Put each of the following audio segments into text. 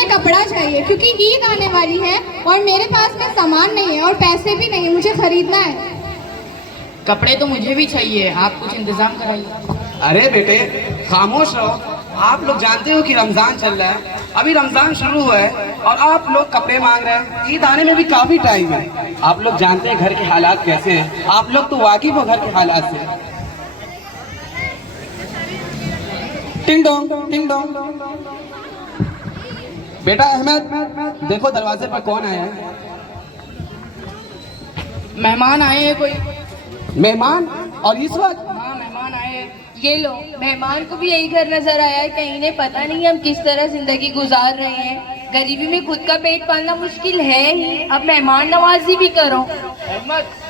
مجھے کپڑا چاہیے کیونکہ عید آنے والی ہے اور میرے پاس میں سامان نہیں ہے اور پیسے بھی نہیں، مجھے خریدنا ہے۔ کپڑے تو مجھے بھی چاہیے، آپ کچھ انتظام کرائیے۔ ارے بیٹے خاموش رہو، آپ لوگ جانتے ہو کہ رمضان چل رہا ہے، ابھی رمضان شروع ہوا ہے اور آپ لوگ کپڑے مانگ رہے ہیں، عید آنے میں بھی کافی ٹائم ہے۔ آپ لوگ جانتے ہیں گھر کے حالات کیسے ہیں، آپ لوگ تو واقف ہو گھر کے حالات سے۔ ٹنگ ڈونگ ٹنگ ڈونگ۔ بیٹا احمد دیکھو دروازے پر کون آیا ہے؟ مہمان آئے ہیں کوئی؟ مہمان؟ اور اس وقت؟ ہاں مہمان آئے ہیں۔ یہ لو، مہمان کو بھی یہی گھر نظر آیا ہے، کہیں انہیں پتہ نہیں ہم کس طرح زندگی گزار رہے ہیں۔ غریبی میں خود کا پیٹ پالنا مشکل ہے ہی، اب مہمان نوازی بھی کرو۔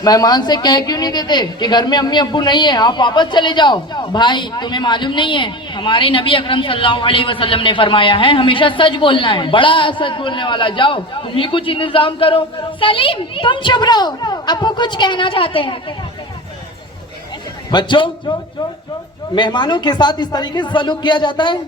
مہمان سے کہہ کیوں نہیں دیتے کہ گھر میں امی ابو نہیں ہیں، آپ واپس چلے جاؤ؟ بھائی تمہیں معلوم نہیں ہے، ہمارے نبی اکرم صلی اللہ علیہ وسلم نے فرمایا ہے ہمیشہ سچ بولنا ہے۔ بڑا ہے سچ بولنے والا، جاؤ تم ہی کچھ انتظام کرو۔ سلیم تم چپ رہو، ابو کچھ کہنا چاہتے ہیں۔ بچوں مہمانوں کے ساتھ اس طریقے سے سلوک کیا جاتا ہے؟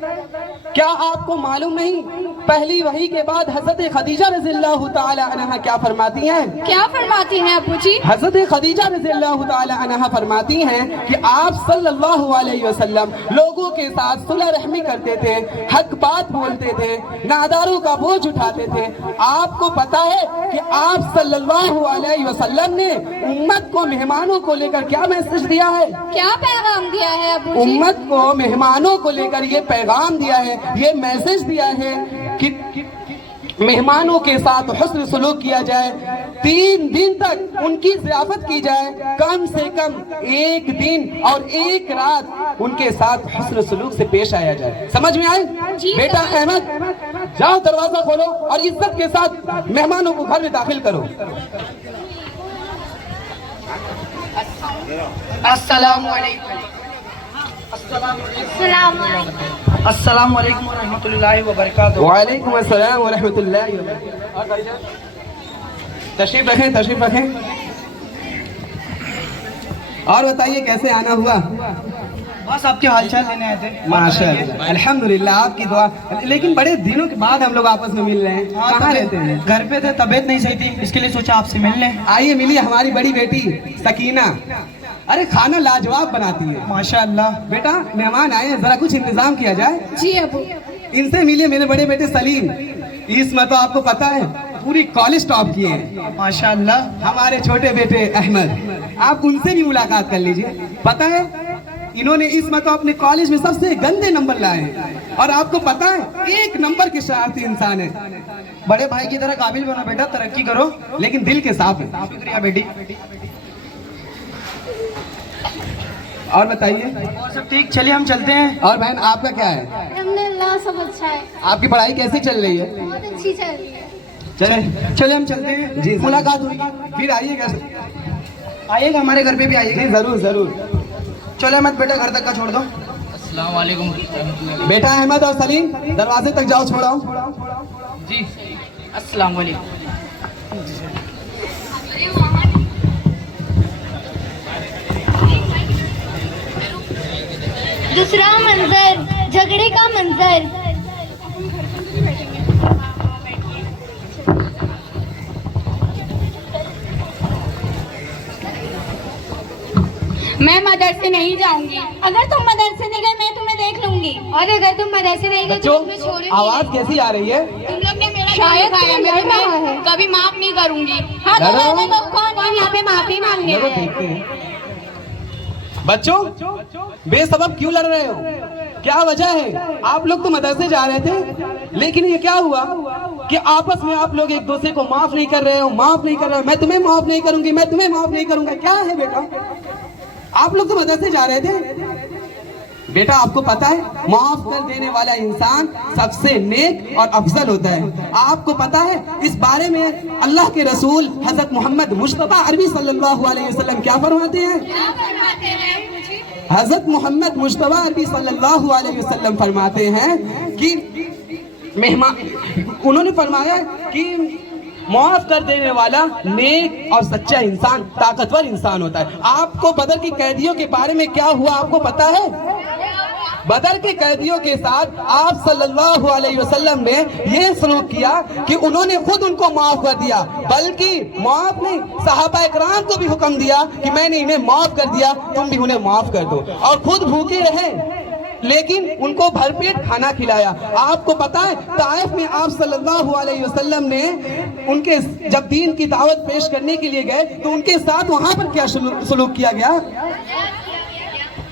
کیا آپ کو معلوم نہیں پہلی وحی کے بعد حضرت خدیجہ رضی اللہ تعالی عنہا کیا فرماتی ہیں؟ کیا فرماتی ہیں ابو جی؟ حضرت خدیجہ رضی اللہ تعالی عنہا فرماتی ہیں کہ آپ صلی اللہ علیہ وسلم لوگوں کے ساتھ صلح رحمی کرتے تھے، حق بات بولتے تھے، ناداروں کا بوجھ اٹھاتے تھے۔ آپ کو پتا ہے کہ آپ صلی اللہ علیہ وسلم نے امت کو مہمانوں کو لے کر کیا میسج دیا ہے؟ کیا پیغام دیا ہے ابو جی؟ امت کو مہمانوں کو لے کر یہ پیغام دیا ہے، یہ میسج دیا ہے کہ مہمانوں کے ساتھ حسن سلوک کیا جائے، 3 دن تک ان کی ضیافت کی جائے، کم سے کم 1 دن اور 1 رات ان کے ساتھ حسن سلوک سے پیش آیا جائے۔ سمجھ میں آئے؟ بیٹا احمد جاؤ دروازہ کھولو اور عزت کے ساتھ مہمانوں کو گھر میں داخل کرو۔ السلام علیکم۔ السلام علیکم ورحمۃ اللہ وبرکاتہ۔ وعلیکم السلام ورحمۃ اللہ وبرکاتہ۔ تشریف رکھیں تشریف رکھیں۔ اور بتائیے کیسے آنا ہوا؟ بس آپ کے حال چال لینے آئے تھے۔ ماشاء اللہ الحمدللہ آپ کی دعا، لیکن بڑے دنوں کے بعد ہم لوگ آپس میں مل رہے ہیں۔ کہاں رہتے ہیں؟ گھر پہ تھے، طبیعت نہیں صحیح تھی، اس کے لیے سوچا آپ سے مل لیں۔ آئیے ملیے، ہماری بڑی بیٹی سکینہ، ارے کھانا لاجواب بناتی ہے ماشاءاللہ۔ بیٹا مہمان آئے ہیں، ذرا کچھ انتظام کیا جائے۔ جی ابو۔ ان سے ملیے، میرے بڑے بیٹے سلیم، اس میں تو آپ کو پتا ہے پوری کالج ٹاپ کیے ہیں۔ ماشاءاللہ۔ ہمارے چھوٹے بیٹے احمد، آپ ان سے بھی ملاقات کر لیجئے۔ پتا ہے انہوں نے اس مرتبہ اپنے کالج میں سب سے گندے نمبر لائے ہیں، اور آپ کو پتا ہے 1 نمبر کے شرارتی انسان ہے۔ بڑے بھائی کی طرح قابل بنو بیٹا، ترقی کرو، لیکن دل کے صاف ہے۔ شکریہ بیٹی۔ اور بتائیے؟ اور سب ٹھیک، چلیے ہم چلتے ہیں۔ اور بہن آپ کا کیا ہے؟ الحمدللہ سب اچھا ہے، آپ کی پڑھائی کیسی چل رہی ہے؟ بہت اچھی چل رہی ہے۔ چلے ہم چلتے ہیں، جی ملاقات ہوگی، پھر آئیے گا۔ آئیے گا ہمارے گھر پہ بھی آئیے جی گا۔ ضرور ضرور۔ چلے احمد بیٹا گھر تک کا چھوڑ دو۔ السلام علیکم ورحمۃ اللہ۔ بیٹا احمد اور سلیم دروازے تک جاؤ، چھوڑاؤ۔ جی السلام علیکم۔ دوسرا منظر، جھگڑے کا منظر۔ میں مدرسے نہیں جاؤں گی، اگر تم مدرسے نہیں گئے میں تمہیں دیکھ لوں گی، اور اگر تم مدرسے نہیں گئے تو تمہیں چھوڑوں گی۔ آواز کیسی آ رہی ہے؟ تم لوگ نے میرا شاید کبھی معاف نہیں کروں گی۔ ہاں تو میں لوگ کون ہیں یہاں پہ معافی مانگنے چلو آئے ہیں؟ دیکھتے ہیں۔ بچوں بے سبب کیوں لڑ رہے ہو؟ کیا وجہ ہے؟ آپ لوگ تو مدرسے جا رہے تھے، لیکن یہ کیا ہوا کہ آپس میں آپ لوگ ایک دوسرے کو معاف نہیں کر رہے ہو، معاف نہیں کر رہے ہو، میں تمہیں معاف نہیں کروں گی، میں تمہیں معاف نہیں کروں گا۔ کیا ہے بیٹا؟ آپ لوگ تو مدرسے جا رہے تھے۔ بیٹا آپ کو پتا ہے معاف کر دینے والا انسان سب سے نیک اور افضل ہوتا ہے۔ آپ کو پتا ہے اس بارے میں اللہ کے رسول حضرت محمد مصطفیٰ عربی صلی اللہ علیہ وسلم کیا فرماتے ہیں؟ حضرت محمد مصطفیٰ عربی صلی اللہ علیہ وسلم فرماتے ہیں کہ انہوں نے فرمایا کہ معاف کر دینے والا نیک اور سچا انسان طاقتور انسان ہوتا ہے۔ آپ کو بدر کی قیدیوں کے بارے میں کیا ہوا آپ کو پتا ہے؟ بدر کے قیدیوں کے ساتھ آپ صلی اللہ علیہ وسلم نے یہ سلوک کیا کہ انہوں نے خود ان کو معاف کر دیا، بلکہ معاف نہیں، صحابہ اکرام کو بھی حکم دیا کہ میں نے انہیں معاف کر دیا، تم بھی انہیں معاف کر دو، اور خود بھوکے رہے لیکن ان کو بھر پیٹ کھانا کھلایا۔ آپ کو پتا ہے طائف میں آپ صلی اللہ علیہ وسلم نے ان کے جب دین کی دعوت پیش کرنے کے لیے گئے تو ان کے ساتھ وہاں پر کیا سلوک کیا گیا؟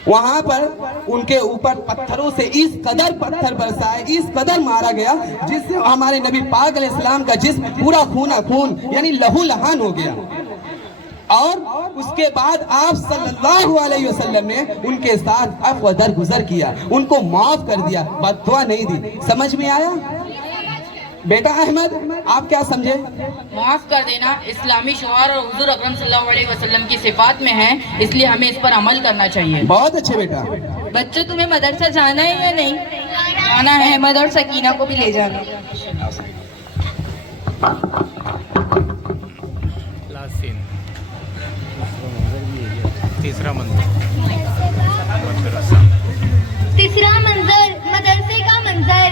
وہاں پر ان کے اوپر پتھروں سے اس قدر پتھر برسائے، اس قدر مارا گیا جس سے ہمارے نبی پاک علیہ السلام کا جسم پورا خون یعنی لہو لہان ہو گیا، اور اس کے بعد آپ صلی اللہ علیہ وسلم نے ان کے ساتھ عفو درگزر کیا، ان کو معاف کر دیا، بد دعا نہیں دی۔ سمجھ میں آیا؟ بیٹا احمد آپ کیا سمجھے؟ معاف کر دینا اسلامی شعار اور حضور اکرم صلی اللہ علیہ وسلم کی صفات میں ہے، اس لیے ہمیں اس پر عمل کرنا چاہیے۔ بہت اچھے بیٹا۔ بچوں تمہیں مدرسہ جانا ہے یا نہیں؟ جانا ہے، احمد اور سکینہ کو بھی لے جانا۔ تیسرا منظر مدرسے کا منظر۔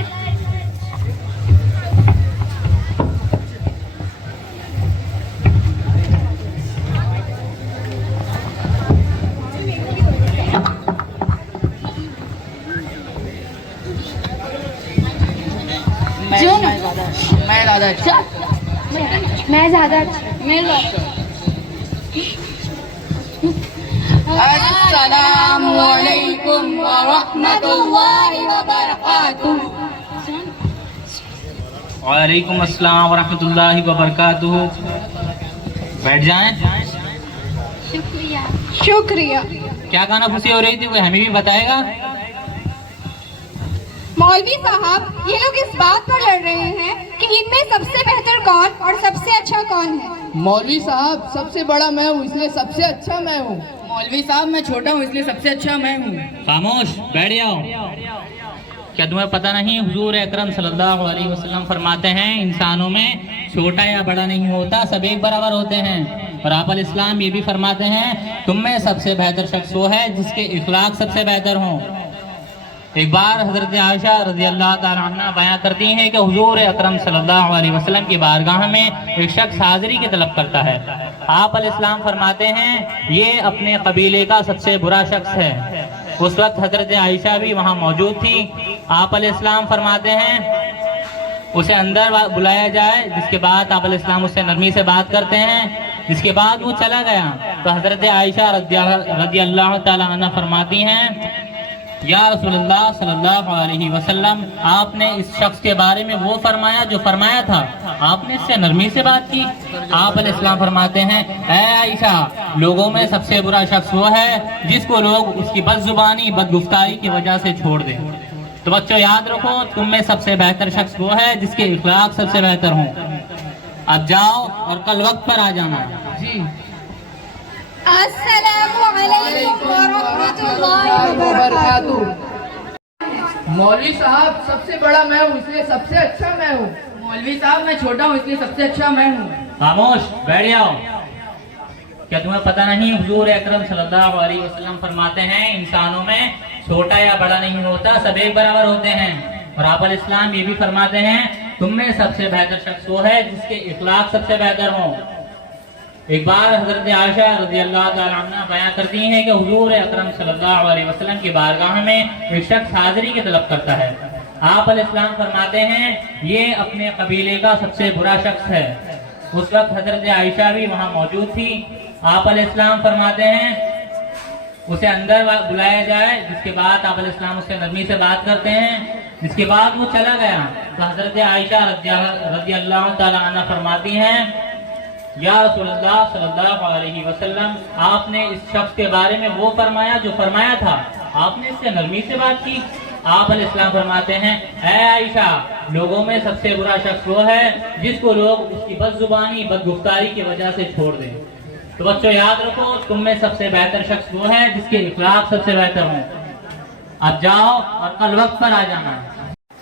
میں زیادہ السلام علیکم ورحمۃ اللہ وبرکاتہ۔ وعلیکم السلام ورحمۃ اللہ وبرکاتہ۔ بیٹھ جائیں۔ شکریہ۔ کیا گانا خوشی ہو رہی تھی، کوئی ہمیں بھی بتائے گا؟ مولوی صاحب، یہ لوگ اس بات پر لڑ رہے ہیں کہ ان میں سب سے بہتر کون اور سب سے اچھا کون ہے۔ مولوی صاحب سب سے بڑا میں ہوں اس لیے سب سے اچھا میں ہوں۔ مولوی صاحب میں چھوٹا ہوں اس لیے سب سے اچھا میں ہوں۔ خاموش بیٹھ جاؤ۔ کیا تمہیں پتہ نہیں حضور اکرم صلی اللہ علیہ وسلم فرماتے ہیں انسانوں میں چھوٹا یا بڑا نہیں ہوتا، سب ایک برابر ہوتے ہیں، اور آپ علیہ السلام یہ بھی فرماتے ہیں تم میں سب سے بہتر شخص وہ ہے جس کے اخلاق سب سے بہتر ہوں۔ ایک بار حضرت عائشہ رضی اللہ تعالیٰ عنہ بیان کرتی ہیں کہ حضور اکرم صلی اللہ علیہ وسلم کی بارگاہ میں ایک شخص حاضری کی طلب کرتا ہے۔ آپ علیہ السلام فرماتے ہیں یہ اپنے قبیلے کا سب سے برا شخص ہے۔ اس وقت حضرت عائشہ بھی وہاں موجود تھی۔ آپ علیہ السلام فرماتے ہیں اسے اندر بلایا جائے، جس کے بعد آپ علیہ السلام اس سے نرمی سے بات کرتے ہیں، جس کے بعد وہ چلا گیا تو حضرت عائشہ رضی اللہ تعالیٰ عنہ فرماتی ہیں یا رسول اللہ صلی اللہ علیہ وسلم، آپ نے اس شخص کے بارے میں وہ فرمایا جو فرمایا تھا، آپ نے اس سے نرمی سے بات کی۔ آپ علیہ السلام فرماتے ہیں اے عائشہ، لوگوں میں سب سے برا شخص وہ ہے جس کو لوگ اس کی بد زبانی بد گفتاری کی وجہ سے چھوڑ دیں۔ تو بچوں یاد رکھو تم میں سب سے بہتر شخص وہ ہے جس کے اخلاق سب سے بہتر ہوں۔ اب جاؤ اور کل وقت پر آ جانا۔ جی السلام علیکم ورحمۃ اللہ وبرکاتہ۔ مولوی صاحب سب سے بڑا میں ہوں اس لیے سب سے اچھا میں ہوں۔ مولوی صاحب میں چھوٹا ہوں اس لیے سب سے اچھا میں ہوں۔ خاموش بیٹھ جاؤ۔ کیا تمہیں پتہ نہیں حضور اکرم صلی اللہ علیہ وسلم فرماتے ہیں انسانوں میں چھوٹا یا بڑا نہیں ہوتا، سب ایک برابر ہوتے ہیں، اور آپ علیہ السلام یہ بھی فرماتے ہیں تم میں سب سے بہتر شخص وہ ہے جس کے اخلاق سب سے بہتر ہوں۔ ایک بار حضرت عائشہ رضی اللہ تعالیٰ عنہ بیان کرتی ہیں کہ حضور اکرم صلی اللہ علیہ وسلم کی بارگاہ میں ایک شخص حاضری کی طلب کرتا ہے۔ آپ علیہ السلام فرماتے ہیں یہ اپنے قبیلے کا سب سے برا شخص ہے۔ اس وقت حضرت عائشہ بھی وہاں موجود تھی۔ آپ علیہ السلام فرماتے ہیں اسے اندر بلایا جائے، جس کے بعد آپ علیہ السلام اس سے نرمی سے بات کرتے ہیں، جس کے بعد وہ چلا گیا تو حضرت عائشہ رضی اللہ تعالیٰ عنہ فرماتی ہیں یا رسول اللہ صلی اللہ علیہ وسلم، آپ نے اس شخص کے بارے میں وہ فرمایا جو فرمایا تھا، آپ نے اس سے نرمی سے بات کی۔ آپ علیہ السلام فرماتے ہیں اے عائشہ، لوگوں میں سب سے برا شخص وہ ہے جس کو لوگ اس کی بد زبانی بد گفتاری کی وجہ سے چھوڑ دیں۔ تو بچوں یاد رکھو تم میں سب سے بہتر شخص وہ ہے جس کے اخلاق سب سے بہتر ہوں۔ اب جاؤ اور کل وقت پر آ جانا۔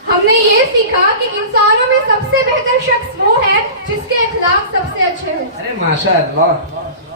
ہم نے یہ سیکھا کہ انسانوں میں سب سے بہتر شخص وہ ہے جس کے اخلاق سب سے اچھے ہوں۔ ارے ماشاء اللہ۔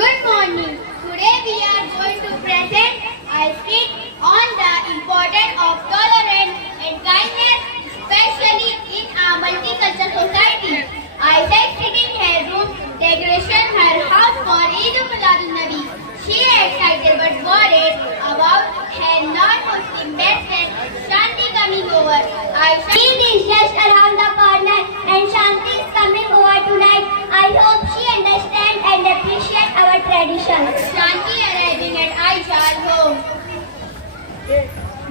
Good morning. Today we are going to present a skit on the importance of tolerance and kindness, especially in a multicultural society. Aisha is sitting in her room, decoration her house for Eid al-Nabi. She is excited but worried about her non-Muslim best friend Shanti coming over. Aisha, Eid is just around the corner and Shanti is coming over tonight. I hope she understands and appreciates our traditions. Shanti arriving at Aisha's home.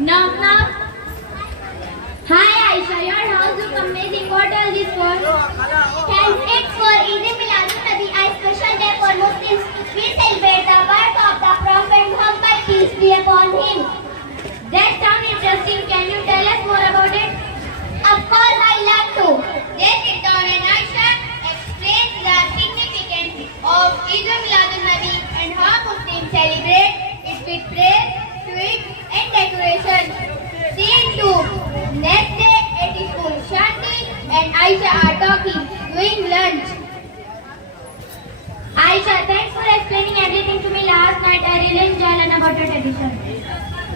Knock knock. Hi Aisha, your house looks amazing. What all this for? Thanks, it's for Eid al-Nabi, a special day for Muslims. We celebrate the birth of the Prophet Muhammad, peace be upon him. That sounds interesting. Can you tell us more about it? Of course, I love to. They sit down and Aisha explains the significance of Eid al-Nabi and how Muslims celebrate it with prayer, sweets, and decoration. Scene 2. Next day at school, Shanti and Aisha are talking, doing lunch. Aisha, thanks for explaining everything to me last night. I really enjoyed learning about your tradition.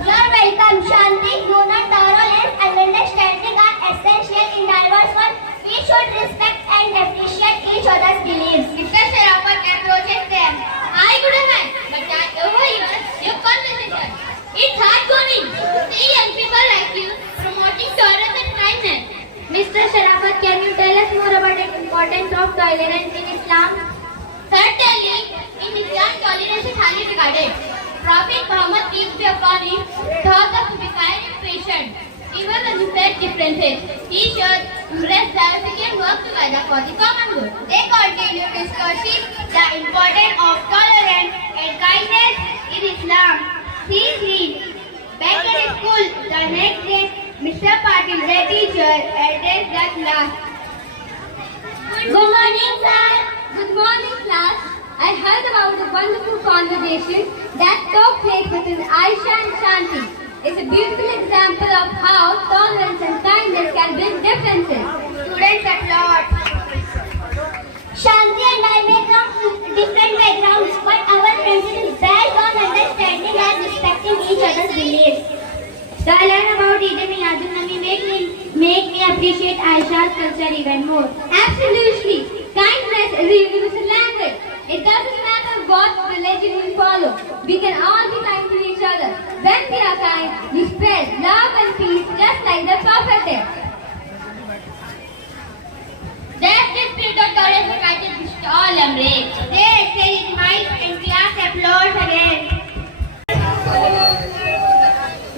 You're welcome, Shanti. Human tolerance and understanding are essential in diverse world. We should respect and appreciate each other's beliefs. Mr. Sharafat approaches them. Hi, good man. But I overhear your conversation. It's heartwarming to see young people like you promoting tolerance and kindness. Mr. Sharafat, can you tell us more about the importance of tolerance in Islam? Certainly, in Islam, tolerance is highly regarded. Prophet Muhammad, peace be upon him, taught us to be kind and patient, even when we face differences. He should embrace diversity and work together for the common good. They continue discussing the importance of tolerance and kindness in Islam. Scene 3. Back at school, the next day, Mr. Patil, the teacher, addressed the class. Good morning, sir. Good morning, class. I heard about the wonderful conversation that took place between Aisha and Shanti. It's a beautiful example of how tolerance and kindness can bring differences. Students applaud. Shanti and I may come from different backgrounds, but our friendship is based on understanding and respecting each other's beliefs. So I learn about Eid al-Nabi make me appreciate Aisha's culture even more. Absolutely. Kindness is a universal language. It doesn't matter what religion we follow. We can all be kind to each other. When we are kind, we spread love and peace just like the Prophet did. That's the spirit of tolerance and kindness we should all Tamre. They excel in might and class applause again.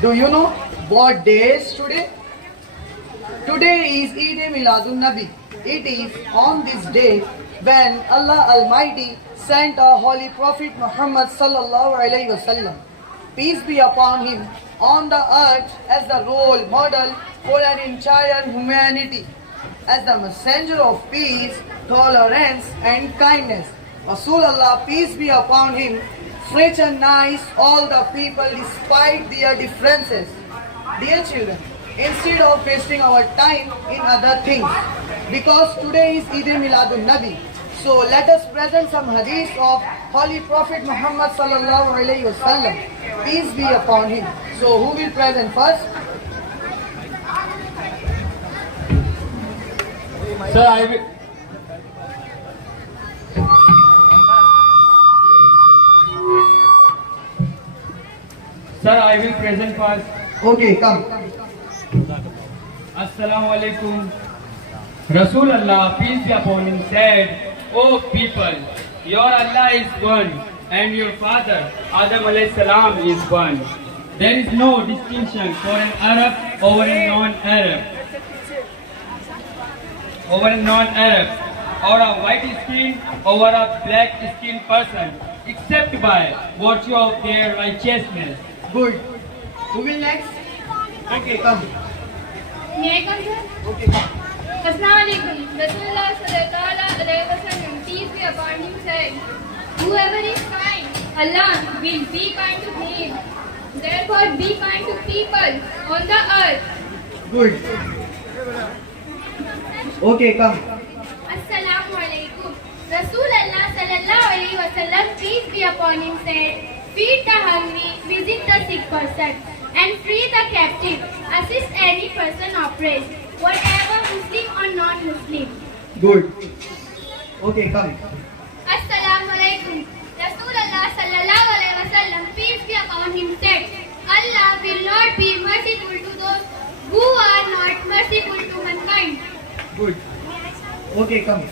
Do you know what day is today? Today is Eid Miladun Nabi. It is on this day when Allah Almighty sent our holy Prophet Muhammad sallallahu alaihi wasallam, peace be upon him, on the earth as the role model for an entire humanity, as the messenger of peace, tolerance and kindness. Rasulullah, peace be upon him, fraternized all the people despite their differences. Dear children, instead of wasting our time in other things, because today is Eid Miladun Nabi, so let us present some hadith of Holy Prophet Muhammad sallallahu alaihi wasallam, peace be upon him. So who will present first? Sir, I will. Sir, I will present first. Okay, come. Assalamu alaikum. Rasulullah, peace be upon him, said, O people, your Allah is one and your father, Adam alayhi salam, is one. There is no distinction for an Arab over a non-Arab, or a white-skinned over a black-skinned person, except by virtue of their righteousness. Good. Who will next? Okay, come. May I come, sir? Okay, come. Assalamualaikum. Rasulullah sallallahu alaihi wasallam, peace be upon him, said, whoever is kind, Allah will be kind to him. Therefore, be kind to people on the earth. Good. Okay, come. Assalamu alaikum. Rasulullah sallallahu alaihi wasallam, peace be upon him, said, feed the hungry, visit the sick person, and free the captive. Assist any person oppressed, whatever Muslim or non-Muslim. Good. Okay, come. Assalamu alaikum. Rasulullah sallallahu alaihi wasallam, peace be upon him, said, Allah will not be merciful to those who are not merciful to mankind. Good. Okay, come.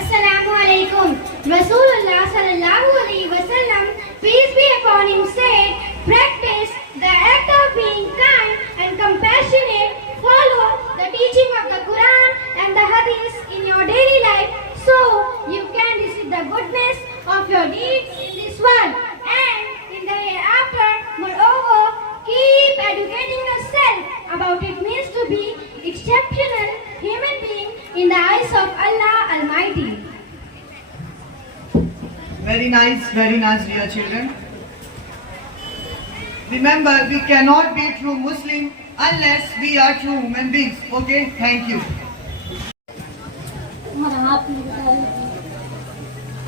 Assalamu alaikum. Rasulullah sallallahu alaihi wasallam, peace be upon him, said, practice the act of being kind and compassionate. Follow the teaching of the Quran and the Hadith in your daily life, so you can receive the goodness of your deeds in this world and in the hereafter. Moreover, keep educating yourself about it means to be exceptional human being in the eyes of Allah Almighty. Very nice, dear children. Remember, we cannot be true Muslim unless we are true human beings. Okay, thank you.